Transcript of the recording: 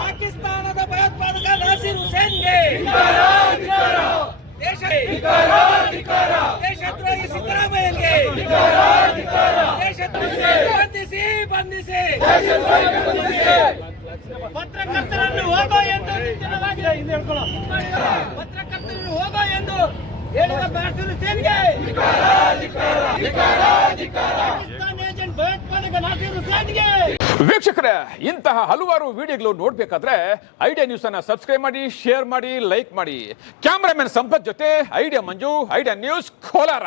ಪಾಕಿಸ್ತಾನದ ಭಯೋತ್ಪಾದಕ ನಾಸಿರ್ ಹುಸೇನ್ಗೆ ದೇಶ ದೇಶದ್ರೋಹಿ ಸಿದ್ದರಾಮಯ್ಯಗೆ ದೇಶದ್ರೋಹಿ ಬಂಧಿಸಿ ಬಂಧಿಸಿ. ಪತ್ರಕರ್ತರನ್ನು ಹೋಗೋ ಎಂದು ನಿರ್ಧಾರವಾಗಿದೆ. ಪತ್ರಕರ್ತರನ್ನು ಹೋಗೋ ಎಂದು ಹೇಳಿದ ಬ್ಯಾಸರು ಸೇನೆಗೆ ಪಾಕಿಸ್ತಾನ ಏಜೆಂಟ್ ಭಯೋತ್ಪಾದಕ ನಾಸೀರ್ ಹುಸೇನ್ಗೆ. ವೀಕ್ಷಕರೇ, ಇಂತಹ ಹಲವಾರು ವಿಡಿಯೋಗಳು ನೋಡಬೇಕಾದ್ರೆ ಐಡಿಯಾ ನ್ಯೂಸ್ ಅನ್ನ ಸಬ್ಸ್ಕ್ರೈಬ್ ಮಾಡಿ ಶೇರ್ ಮಾಡಿ ಲೈಕ್ ಮಾಡಿ. ಕ್ಯಾಮ್ರಾಮನ್ ಸಂಪತ್ ಜೊತೆ, Idea Manju, Idea News Kolar.